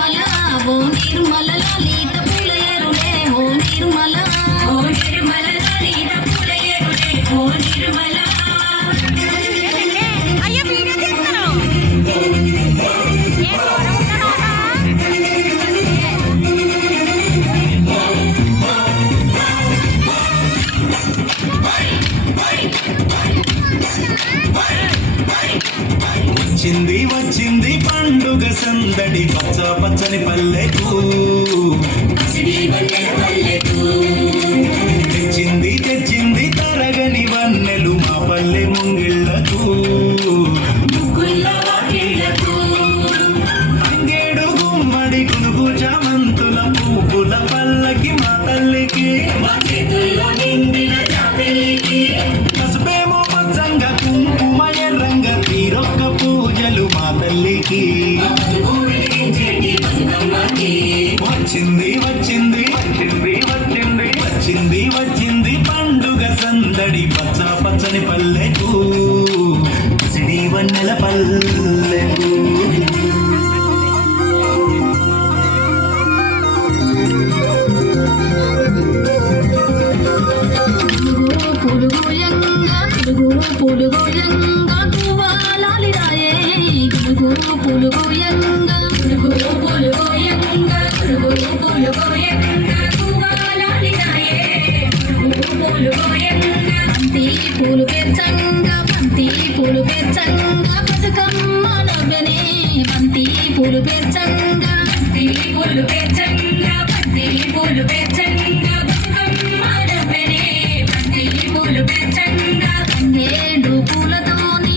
నిర్మల ఓ నిర్మల లలిత పూల ఎరులే ఓ నిర్మల లలిత పూల ఎరులే ఓ నిర్మల అయ్యో వీడియో చేస్తారు వచ్చింది వచ్చింది పండుగ సందడి పచ్చ పచ్చని పల్లెకు తెచ్చింది తెచ్చింది తరగని వన్నెలు మా పల్లె ముంగిళ్లకు అంగేడు గుమ్మడి గునుగు చామంతుల పువ్వుల పల్లకి మా తల్లికి పసుపేమో పచ్చంగా కుంకుమ ఎర్రంగా తీరొక్క పూజలు మా తల్లికి వచ్చింది వచ్చింది వచ్చింది వచ్చింది వచ్చింది వచ్చింది పండుగ సందడి పచ్చ పచ్చని పల్లెకు సిడి వన్నెల పల్లెకు పులుగోయంగా తువాలాలిరాయే పులుగోయంగా బంతి పూలు పెచ్చంగా బతుకమ్మ నవ్వనే బంతి పూలు పెచ్చంగా తంగేడు పూలతోని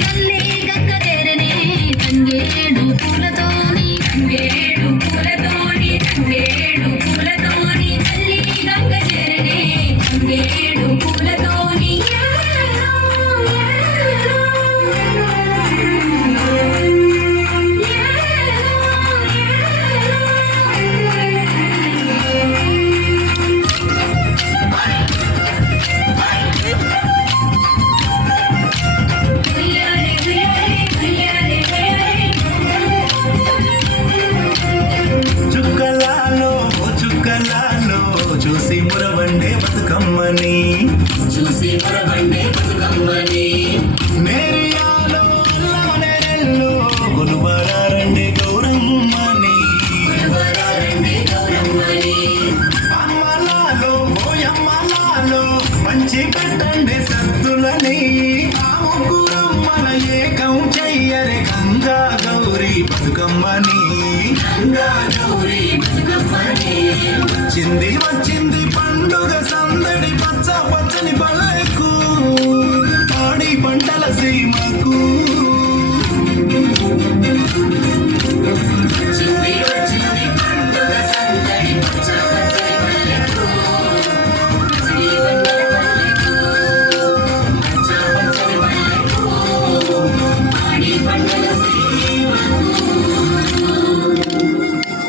తల్లి గంగ చేరనే తంగేడు పూలతోని తల్లి గంగ చేరనే తంగేడు పూలతోని చూసి మురవండే బతుకమ్మని మేరియాలో నెరల్లో కొలువరారండే గౌరమ్మని అమ్మలాలో ఓయమ్మలాలో మంచి పెట్టండి సత్తులని ఆ ముగ్గురమ్మల ఏకం చెయ్యరే గంగా గౌరీ బతుకమ్మని వచ్చింది వచ్చింది పండుగ సందడి పచ్చ పచ్చని పల్లెకు పాడి పంటల సీమకు